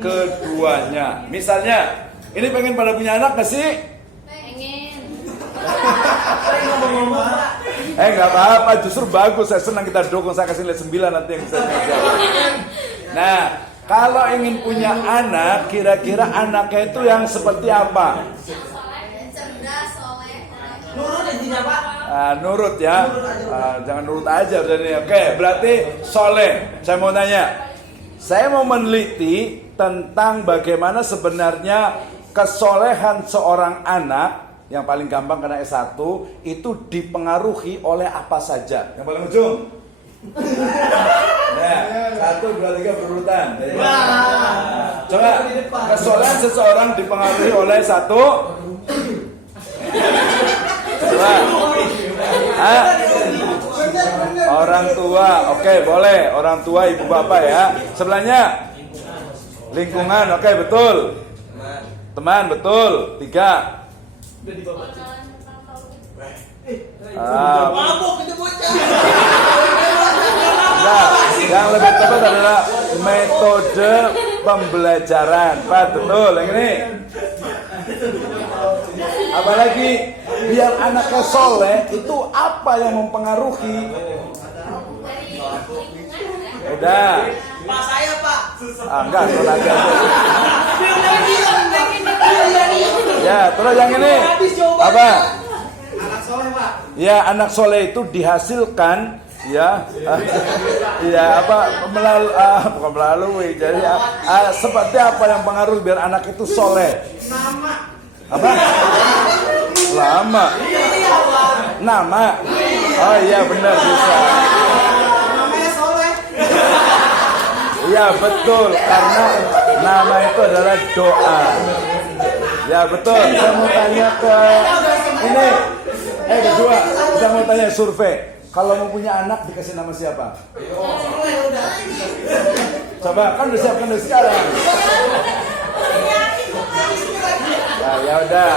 keduanya. Misalnya, ini pengen pada punya anak gak sih? Pengen. Nggak apa-apa, justru bagus. Saya senang kita dukung. Saya kasih lihat 9 nanti yang saya jawab. Nah, kalau ingin punya anak, kira-kira anaknya itu yang seperti apa? Cerdas, soleh. Nurut ya tidak Pak? Nurut ya. Jangan nurut aja. Oke, berarti soleh. Saya mau tanya. Saya mau meneliti tentang bagaimana sebenarnya kesolehan seorang anak, yang paling gampang karena S1, itu dipengaruhi oleh apa saja. Yang paling ujung. Nah, 1, 2, 3 berurutan. Coba, kesolehan seseorang dipengaruhi oleh 1. Coba. Orang tua, oke, boleh. Orang tua, ibu bapak ya. Sebelahnya lingkungan, oke, betul. Teman, betul. 3. Yang lebih tepat adalah metode pembelajaran. Pak, betul. Yang ini. Apalagi biar anaknya soleh, itu apa yang mempengaruhi? Udah. Pak saya Pak. Enggak, terus lagi aja. Ya, terus yang ini apa? Anak soleh Pak. Ya, anak soleh itu dihasilkan ya, ya apa bukan melalui. Jadi seperti apa yang pengaruh biar anak itu soleh? Nama. Apa? Lama. Nama. Oh iya benar bisa. Namanya soleh. Iya betul, karena nama itu adalah doa. Ya betul. Saya mau tanya ke ini. Kedua, saya mau tanya survei. Kalau mau punya anak dikasih nama siapa? Soleh udah. Coba kan udah siapkan dari sekarang. Ya udah.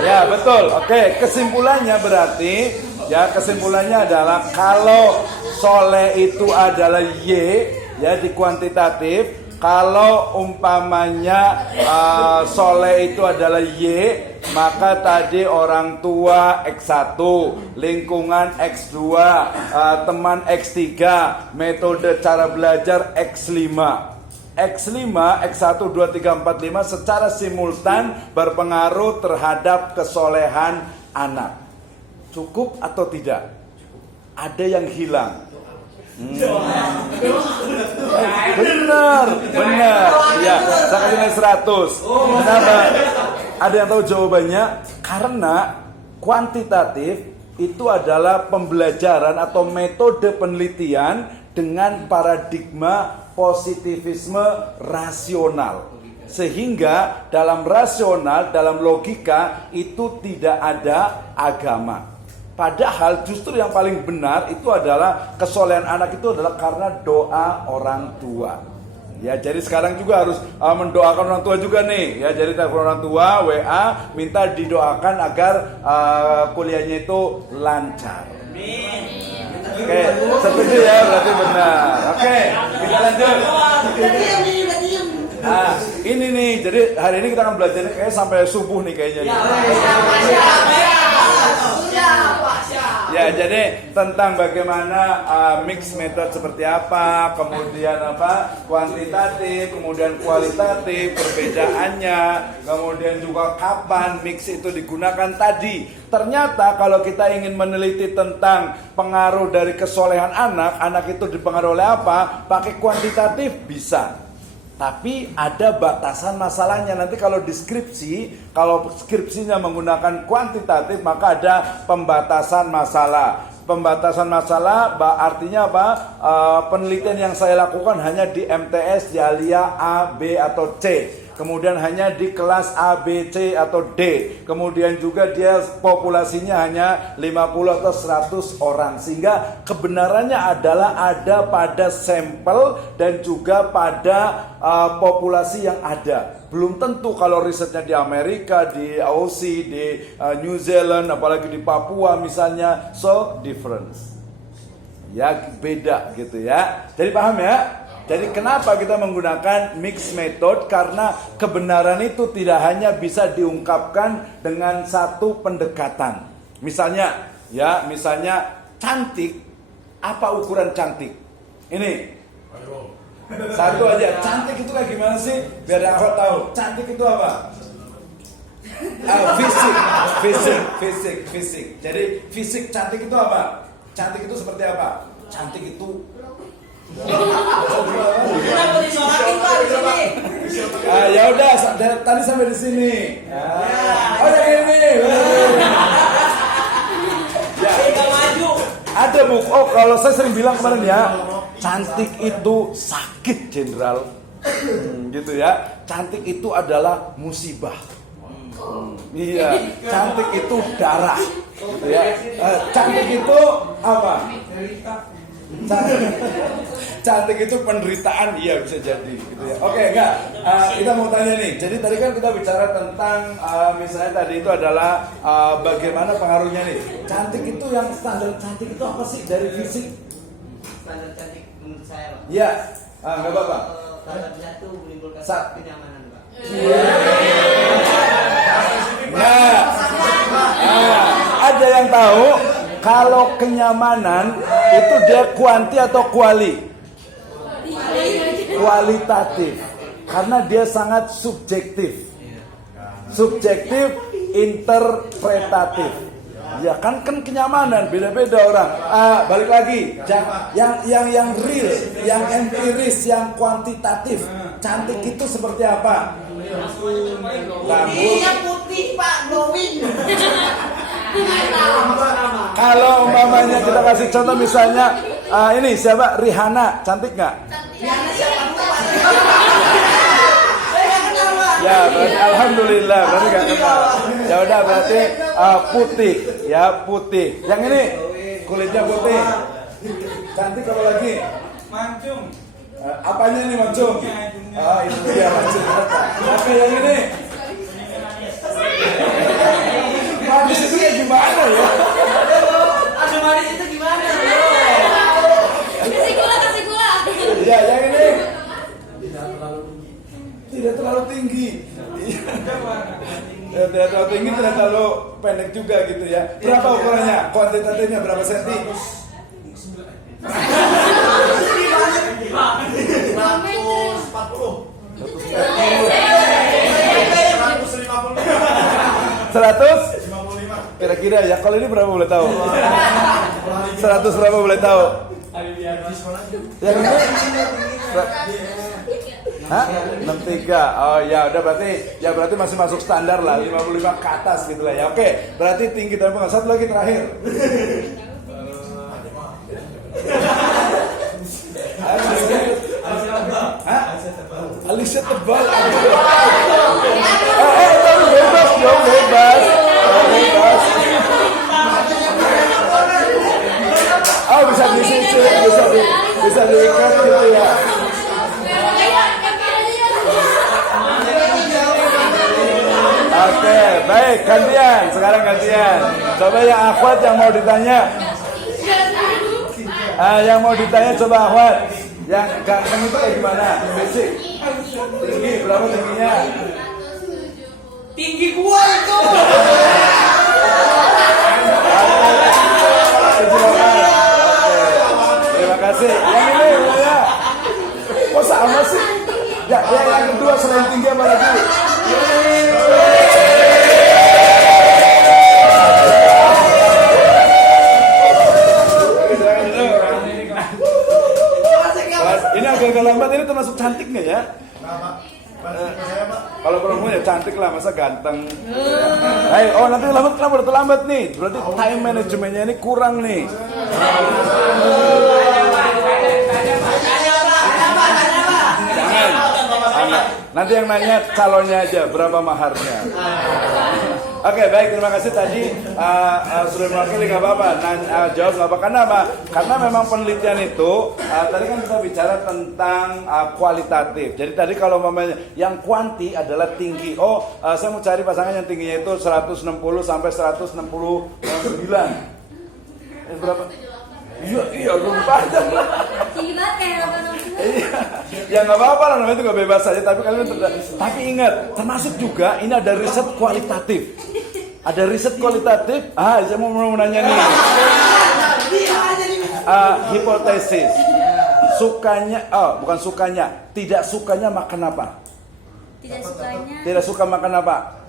Ya betul. Oke, kesimpulannya berarti kesimpulannya adalah kalau soleh itu adalah Y ya di kuantitatif. Kalau umpamanya soleh itu adalah Y, maka tadi orang tua X1, lingkungan X2, teman X3, metode cara belajar X5. X5, X1, 2, 3, 4, 5 secara simultan berpengaruh terhadap kesolehan anak. Cukup atau tidak? Ada yang hilang. Benar. Ya, saya kasih nilai 100. Kenapa? Ada yang tahu jawabannya? Karena kuantitatif itu adalah pembelajaran atau metode penelitian dengan paradigma positivisme rasional. Sehingga dalam rasional, dalam logika itu tidak ada agama. Padahal justru yang paling benar itu adalah kesolehan anak itu adalah karena doa orang tua. Ya, jadi sekarang juga harus mendoakan orang tua juga nih. Ya, jadi telepon orang tua, WA, minta didoakan agar kuliahnya itu lancar. Oke, setuju ya, berarti benar. Oke, kita lanjut. Ini nih, jadi hari ini kita akan belajar kayak sampai subuh nih kayaknya. Ya, jadi tentang bagaimana mix method seperti apa, kemudian kuantitatif, kemudian kualitatif, perbedaannya, kemudian juga kapan mix itu digunakan tadi. Ternyata kalau kita ingin meneliti tentang pengaruh dari kesolehan anak itu dipengaruhi oleh apa? Pakai kuantitatif bisa. Tapi ada batasan masalahnya. Nanti kalau deskripsi, kalau skripsinya menggunakan kuantitatif, maka ada pembatasan masalah. Pembatasan masalah artinya apa? Penelitian yang saya lakukan hanya di MTS, di Alia A, B atau C. Kemudian hanya di kelas A, B, C atau D. Kemudian juga dia populasinya hanya 50 atau 100 orang. Sehingga kebenarannya adalah ada pada sampel dan juga pada populasi yang ada. Belum tentu kalau risetnya di Amerika, di Aussie, di New Zealand, apalagi di Papua misalnya. So, difference. Ya, beda gitu ya. Jadi paham ya? Jadi kenapa kita menggunakan mix method? Karena kebenaran itu tidak hanya bisa diungkapkan dengan satu pendekatan. Misalnya cantik. Apa ukuran cantik? Ini. Satu aja. Cantik itu kayak gimana sih? Biar aku tahu. Cantik itu apa? Fisik. Jadi fisik cantik itu apa? Cantik itu seperti apa? Cantik itu Kenapa disolakin Pak di sini? ya udah tadi sampai di sini. Oh yang ini. Ya. Maju. Ada Bu. Oh kalau saya sering bilang kemarin ya, cantik itu sakit jenderal. Gitu ya. Cantik itu adalah musibah. Iya, cantik itu darah, gitu ya. Cantik itu apa? Cantik itu penderitaan, iya bisa jadi, gitu ya. Oke, enggak. Kita mau tanya nih. Jadi tadi kan kita bicara tentang, misalnya tadi itu adalah bagaimana pengaruhnya nih. Cantik itu yang standar cantik itu apa sih dari fisik? Standar cantik menurut saya Pak. Iya, nggak apa-apa. Standar satu menimbulkan kenyamanan Pak. Ada yang tahu kalau kenyamanan itu dia kuanti atau kualitatif, karena dia sangat subjektif, interpretatif. Ya kan kenyamanan beda-beda orang. Balik lagi, yang real, yang empiris, yang kuantitatif. Cantik itu seperti apa? Rambut putih Pak, glowing. Kalau umpamanya kita kasih contoh misalnya ini siapa? Rihanna, cantik nggak? Ya, berarti alhamdulillah, berarti nggak kenal. Ya udah berarti putih, ya putih. Yang ini kulitnya putih, cantik apa lagi? Mancung. Apanya nih mancung? Itu dia mancung. Oke, yang ini. Manis itu ya gimana ya? Aduh manis itu gimana? Kasih gula. Ya, yang ini tidak terlalu tinggi. Tidak terlalu tinggi, tidak terlalu pendek juga gitu ya. Berapa ukurannya? Kuantitatifnya berapa senti? 100? Kira-kira ya, kalau ini berapa boleh tahu? 100 berapa boleh tahu? Yang ini? Hah? 63. Oh ya udah berarti masih masuk standar lah, 55 ke atas gitu lah ya. Oke, berarti tinggi dan pengen. Satu lagi terakhir. Alisnya tebal. Bebas dong, bebas. Oh bisa disisir, bisa diikat gitu ya. Oke, baik, gantian. Sekarang gantian. Coba yang akhwat yang mau ditanya. Yang mau ditanya coba akhwat. Yang ganteng itu kayak gimana? Basic. Tinggi, berapa tingginya? Tinggi gua itu. Terima kasih. Yang ini ya. Kok sama sih? Ya, yang kedua selain tinggi apa lagi? Ini agak lambat, ini termasuk cantik nggak ya? Kalau perempuan ya cantik lah, masa ganteng. Nanti lambat, kenapa udah terlambat nih? Berarti time manajemennya ini kurang nih. Jangan. Nanti yang nanya calonnya aja, berapa maharnya. Oke, baik, terima kasih tadi sudah mewakili, nggak apa-apa, jawab nggak apa. Karena apa? Karena memang penelitian itu tadi kan kita bicara tentang kualitatif. Jadi tadi kalau mamanya yang kuanti adalah tinggi. Saya mau cari pasangan yang tingginya itu 160 sampai 169. Berapa? Iya, lupa aja. Tinggi banget kayak 860. Iya. Ya nggak apa-apa lah, namanya itu nggak bebas saja. Tapi ingat, termasuk juga ini ada riset kualitatif. Ada riset kualitatif. Saya mau nanya nih. Hipotesis. Sukanya, bukan sukanya, tidak sukanya makan apa? Tidak sukanya. Tidak suka makan apa?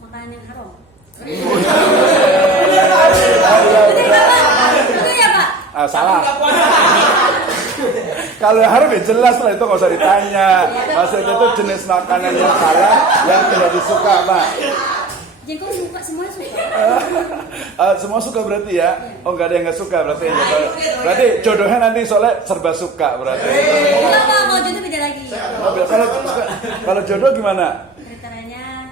Makanan yang haram. Betul ya Pak? Salah. Kalau yang haram ya jelas lah, itu nggak usah ditanya. Maksudnya itu jenis makanan yang salah yang tidak disuka, Pak. Jengkol suka, semua suka. Semua suka berarti ya? Oh nggak ada yang nggak suka berarti. Berarti jodohnya nanti soalnya serba suka berarti. Enggak Pak, kalau jodoh beda lagi. Kalau jodoh gimana? Kriterianya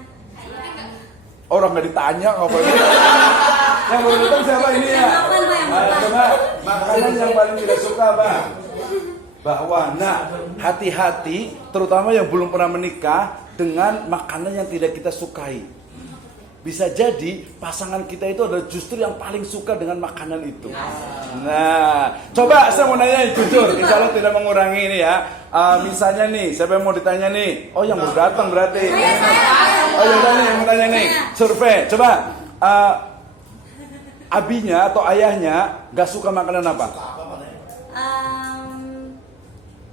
Orang nggak ditanya apa ini? Yang belum datang siapa ini ya? Coba makanan yang paling tidak suka Pak. Bahwa hati-hati terutama yang belum pernah menikah dengan makanan yang tidak kita sukai. Bisa jadi pasangan kita itu adalah justru yang paling suka dengan makanan itu. Nah, coba saya mau nanya jujur, insya Allah tidak mengurangi ini ya. Misalnya nih, siapa yang mau ditanya nih? Oh yang baru datang berarti. Oh ya nih yang mau tanya nih, survei. Coba abinya atau ayahnya gak suka makanan apa?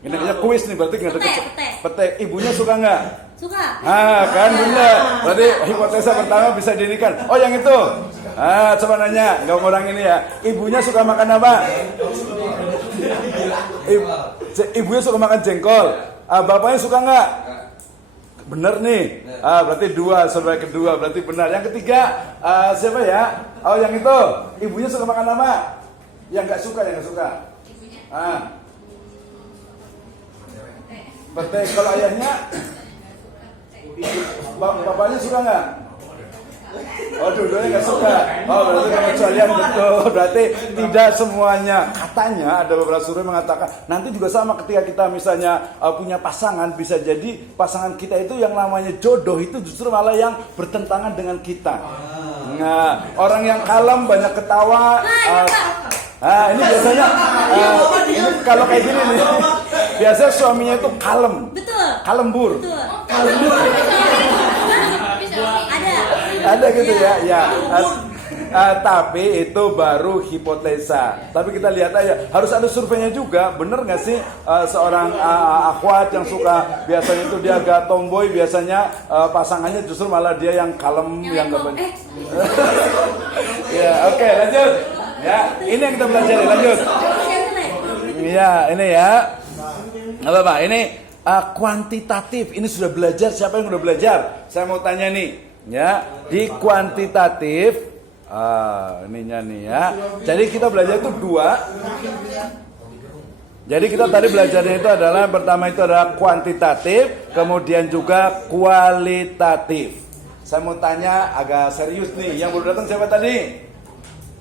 Ini aja kuis nih berarti nggak ada pete. Ibunya suka nggak? suka. Kan bener. Berarti hipotesa pertama bisa dirikan. Oh yang itu. Coba nanya, nggak orang ini ya. Ibunya suka makan apa? Ibunya suka makan jengkol. Bapaknya suka nggak? Bener nih. Berarti 2, saudara kedua berarti benar. Yang ketiga siapa ya? Oh yang itu. Ibunya suka makan apa? Yang nggak suka, Ibunya. Berarti kalau ayahnya, bapaknya suka nggak? Oh dua-duanya nggak suka. Oh berarti pengecualian betul. Berarti tidak semuanya. Katanya ada beberapa survei mengatakan nanti juga sama ketika kita misalnya punya pasangan, bisa jadi pasangan kita itu yang namanya jodoh itu justru malah yang bertentangan dengan kita. Nah orang yang kalem banyak ketawa. Ini biasanya ini kalau kayak gini nih. Biasanya suaminya itu kalem. Betul. Kalembur. Betul. Kalembur. Ada gitu ya. Tapi itu baru hipotesa. Tapi kita lihat aja, harus ada surveinya juga. Bener nggak sih seorang akhwat yang suka biasanya itu dia agak tomboy, biasanya pasangannya justru malah dia yang kalem, yang nggak banyak. Ya, oke, lanjut. Ya, ini yang kita pelajari. Lanjut. Iya, ini ya. Apa ini kuantitatif. Ini sudah belajar. Siapa yang sudah belajar? Saya mau tanya nih, ya di kuantitatif. Ininya nih ya. Jadi kita belajar itu 2. Jadi kita tadi belajarnya itu adalah pertama itu adalah kuantitatif, kemudian juga kualitatif. Saya mau tanya agak serius nih. Yang baru datang siapa tadi?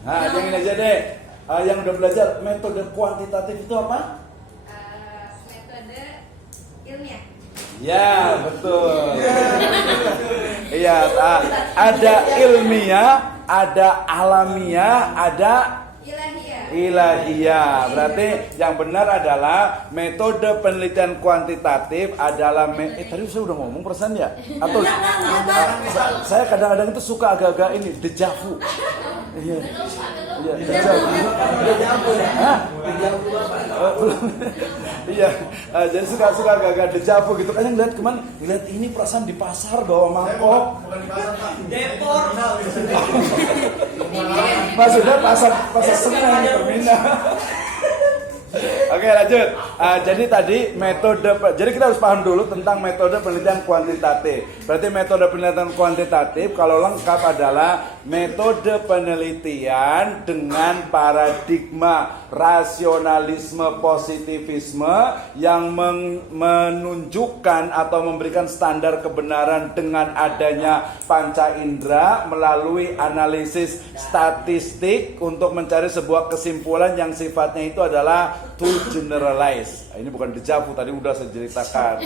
Yang ini aja deh. Yang udah belajar metode kuantitatif itu apa? Metode ilmiah. Ya, betul. Iya, ada ilmiah, ada alamiah, ada ilahiyah. Berarti yang benar adalah metode penelitian kuantitatif adalah tadi saya udah ngomong perasaan ya? Atau saya kadang-kadang itu suka agak-agak ini dejavu. Iya. Iya, jadi suka agak-agak dejavu gitu. Kan yang ngeliat ini perasaan di pasar bawa mangkok. Depor. Maksudnya pasar Senen terminal. Oke lanjut. Jadi tadi metode. Jadi kita harus paham dulu tentang metode penelitian kuantitatif. Berarti metode penelitian kuantitatif kalau lengkap adalah metode penelitian dengan paradigma rasionalisme positivisme yang menunjukkan atau memberikan standar kebenaran dengan adanya panca indera melalui analisis statistik untuk mencari sebuah kesimpulan yang sifatnya itu adalah to generalize. Ini bukan dejavu, tadi udah saya ceritakan.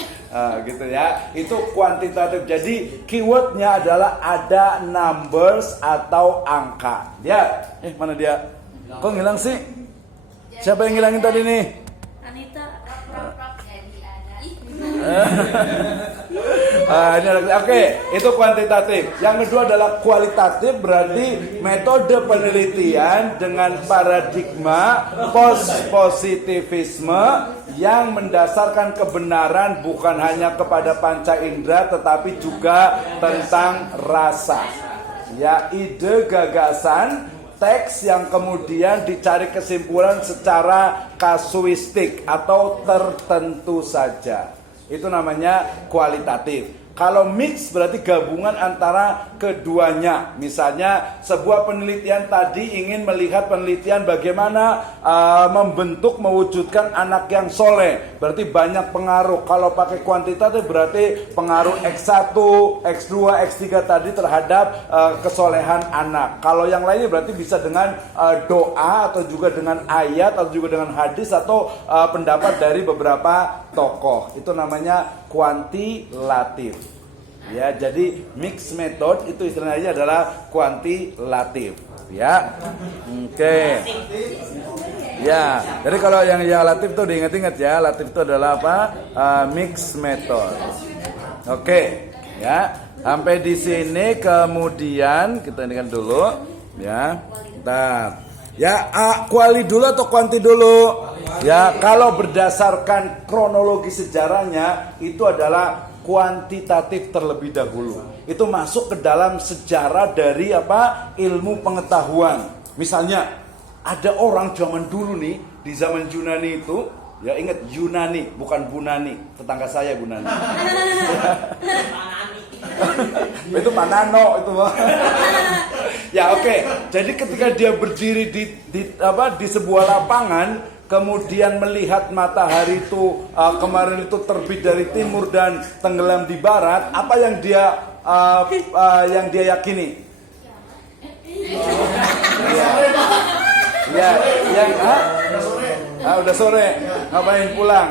Gitu ya. Itu kuantitatif. Jadi keywordnya adalah ada numbers atau angka. Dia, mana dia? Kok ngilang sih? Siapa yang ngilangin tadi nih? Anita. Oke, itu kuantitatif. Yang kedua adalah kualitatif, berarti metode penelitian dengan paradigma positivisme yang mendasarkan kebenaran bukan hanya kepada panca indera tetapi juga tentang rasa. Ya, ide, gagasan, teks yang kemudian dicari kesimpulan secara kasuistik atau tertentu saja. Itu namanya kualitatif. Kalau mix berarti gabungan antara keduanya. Misalnya sebuah penelitian tadi ingin melihat penelitian bagaimana membentuk, mewujudkan anak yang soleh. Berarti banyak pengaruh. Kalau pakai kuantitatif berarti pengaruh X1, X2, X3 tadi terhadap kesolehan anak. Kalau yang lainnya berarti bisa dengan doa atau juga dengan ayat atau juga dengan hadis atau pendapat dari beberapa tokoh. Itu namanya kuantitatif. Ya, jadi mix method itu istilahnya adalah kuantitatif. Ya, oke. Ya, jadi kalau yang latif itu diingat-ingat ya, latif itu adalah apa? Mix method. Oke, ya. Sampai di sini kemudian kita ini kan dulu, ya. Bentar. Ya, kuali dulu atau kuanti dulu? Ya, kalau berdasarkan kronologi sejarahnya itu adalah kuantitatif terlebih dahulu. Itu masuk ke dalam sejarah dari apa? Ilmu pengetahuan. Misalnya ada orang zaman dulu nih, di zaman Yunani itu, ya ingat Yunani bukan Bunani, tetangga saya Bunani. Itu Panano itu. Ya oke. Jadi ketika dia berdiri di sebuah lapangan, kemudian melihat matahari itu kemarin itu terbit dari timur dan tenggelam di barat, apa yang dia yakini? Udah sore, ngapain pulang?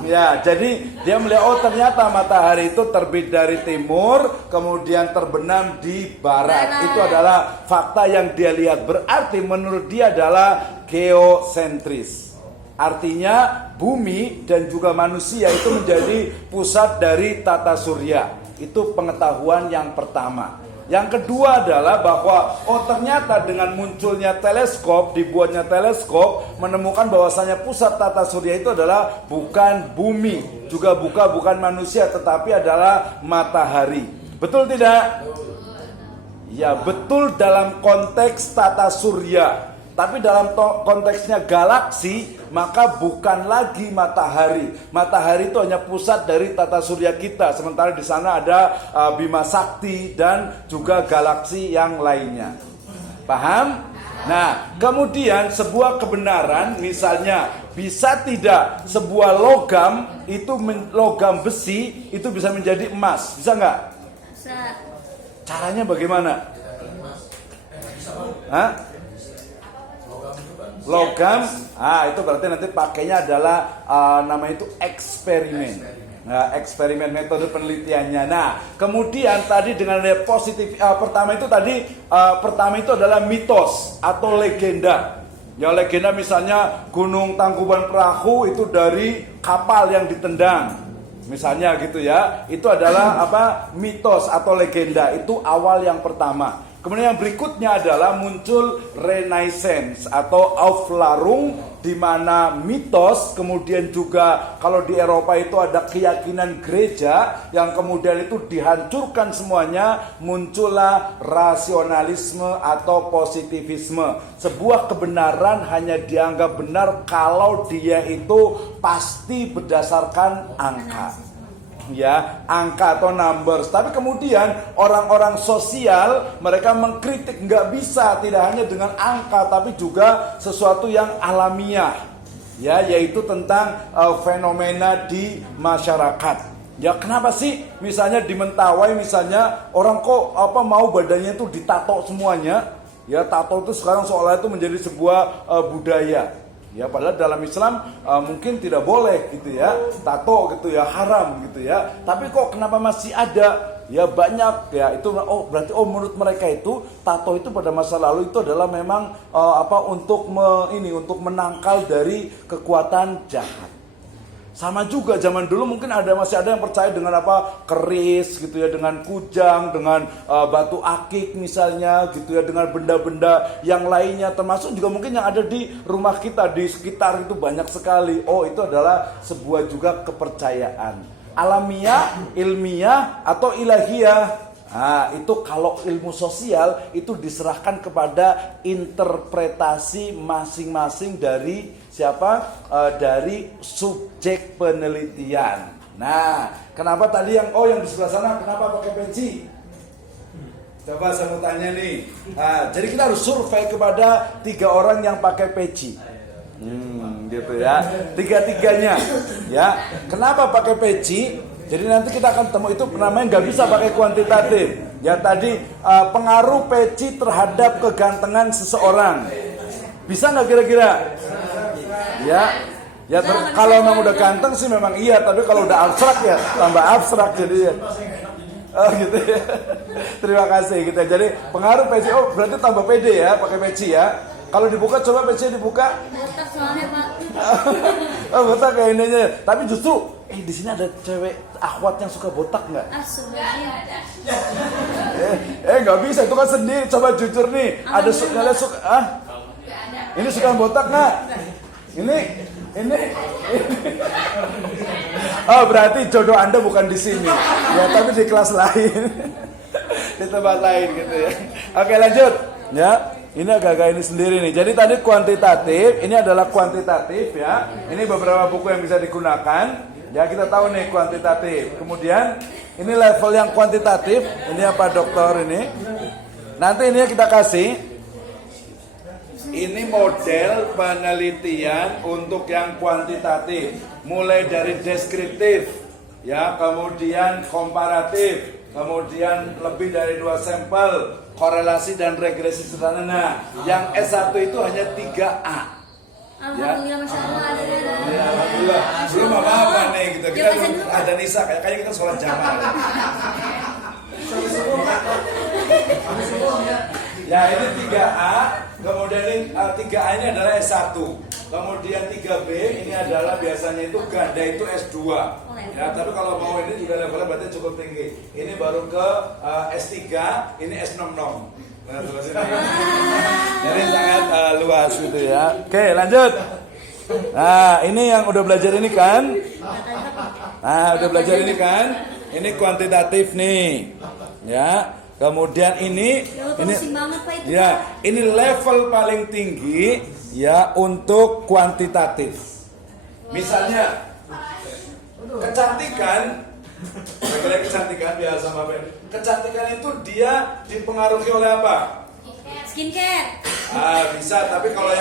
Ya, jadi dia melihat ternyata matahari itu terbit dari timur, kemudian terbenam di barat. Itu adalah fakta yang dia lihat. Berarti menurut dia adalah geosentris. Artinya bumi dan juga manusia itu menjadi pusat dari tata surya. Itu pengetahuan yang pertama. Yang kedua adalah bahwa ternyata dengan munculnya teleskop, dibuatnya teleskop, menemukan bahwasanya pusat tata surya itu adalah bukan bumi, juga bukan manusia, tetapi adalah matahari. Betul tidak? Ya, betul dalam konteks tata surya. Tapi dalam konteksnya galaksi, maka bukan lagi matahari. Matahari itu hanya pusat dari tata surya kita. Sementara di sana ada Bima Sakti dan juga galaksi yang lainnya. Paham? Nah, kemudian sebuah kebenaran, misalnya bisa tidak sebuah logam itu logam besi itu bisa menjadi emas, bisa nggak? Bisa. Caranya bagaimana? Hah? Logam, itu berarti nanti pakainya adalah namanya itu eksperimen. Nah, eksperimen metode penelitiannya. Nah, kemudian tadi dengan ada positif pertama itu adalah mitos atau legenda. Ya, legenda misalnya Gunung Tangkuban Perahu itu dari kapal yang ditendang. Misalnya gitu ya. Itu adalah mitos atau legenda. Itu awal yang pertama. Kemudian yang berikutnya adalah muncul Renaissance atau Aufklärung, di mana mitos, kemudian juga kalau di Eropa itu ada keyakinan gereja yang kemudian itu dihancurkan semuanya, muncullah rasionalisme atau positivisme. Sebuah kebenaran hanya dianggap benar kalau dia itu pasti berdasarkan angka. Ya, angka atau numbers. Tapi kemudian orang-orang sosial mereka mengkritik, nggak bisa tidak hanya dengan angka tapi juga sesuatu yang alamiah, ya, yaitu tentang fenomena di masyarakat. Ya, kenapa sih misalnya di Mentawai misalnya orang kok mau badannya itu ditato semuanya? Ya, tato itu sekarang seolah itu menjadi sebuah budaya. Ya, padahal dalam Islam mungkin tidak boleh gitu ya, tato gitu ya, haram gitu ya. Tapi kok kenapa masih ada? Ya banyak ya, itu berarti menurut mereka itu tato itu pada masa lalu itu adalah memang untuk menangkal dari kekuatan jahat. Sama juga zaman dulu mungkin masih ada yang percaya dengan apa? Keris gitu ya, dengan kujang, dengan batu akik misalnya gitu ya, dengan benda-benda yang lainnya, termasuk juga mungkin yang ada di rumah kita, di sekitar itu banyak sekali. Oh, itu adalah sebuah juga kepercayaan. Alamiah, ilmiah, atau ilahiyah. Nah, itu kalau ilmu sosial itu diserahkan kepada interpretasi masing-masing dari siapa? Dari subjek penelitian. Nah, kenapa tadi yang di sebelah sana kenapa pakai peci? Coba saya mau tanya nih. Nah, jadi kita harus survei kepada 3 orang yang pakai peci. Gitu ya. 3-tiganya. Ya. Kenapa pakai peci? Jadi nanti kita akan temu itu namanya nggak bisa pakai kuantitatif. Ya tadi pengaruh peci terhadap kegantengan seseorang. Bisa nggak kira-kira? Ya. Ya kalau memang udah ganteng sih memang iya, tapi kalau udah abstrak ya tambah abstrak jadi ya. Oh gitu ya. Terima kasih gitu. Jadi pengaruh peci. Oh berarti tambah pede ya pakai peci ya. Kalau dibuka coba peci dibuka. Botak soalnya Pak. Oh botak kayak ininya. Tapi justru di sini ada cewek akhwat yang suka botak nggak? Nggak bisa, itu kan sendiri. Coba jujur nih, ada kalian suka ini suka botak nggak? Ini. Oh berarti jodoh Anda bukan di sini, ya tapi di kelas lain, di tempat lain gitu ya. Oke lanjut, ya. Ini agak-agak ini sendiri nih. Jadi tadi kuantitatif, ini adalah kuantitatif ya. Ini beberapa buku yang bisa digunakan. Ya kita tahu nih kuantitatif. Kemudian ini level yang kuantitatif. Ini apa dokter ini? Nanti ini kita kasih. Ini model penelitian untuk yang kuantitatif. Mulai dari deskriptif, ya, kemudian komparatif, kemudian lebih dari 2 sampel, korelasi dan regresi sederhana. Nah, yang S1 itu hanya 3A. Alhamdulillah, Masya Allah ada. Ya, alhamdulillah. Belum apa-apa nih gitu. Kita ada Nisa, kayaknya kita sholat jamaah. Ya ini 3A, kemudian ini 3A ini adalah S1. Kemudian 3B ini adalah biasanya itu ganda itu S2. Ya, tapi kalau mau ini juga levelnya berarti cukup tinggi. Ini baru ke S3, ini S6. Nah, terus ini. Jadi sangat luas gitu ya. Oke, lanjut. Nah, ini yang udah belajar ini kan? Nah, udah belajar ini kan? Ini kuantitatif nih. Ya. Kemudian ini ya, ini level paling tinggi ya untuk kuantitatif. Misalnya kecantikan, kecantikan biasa Bapak. Kecantikan itu dia dipengaruhi oleh apa? Skincare. Bisa, tapi kalau yang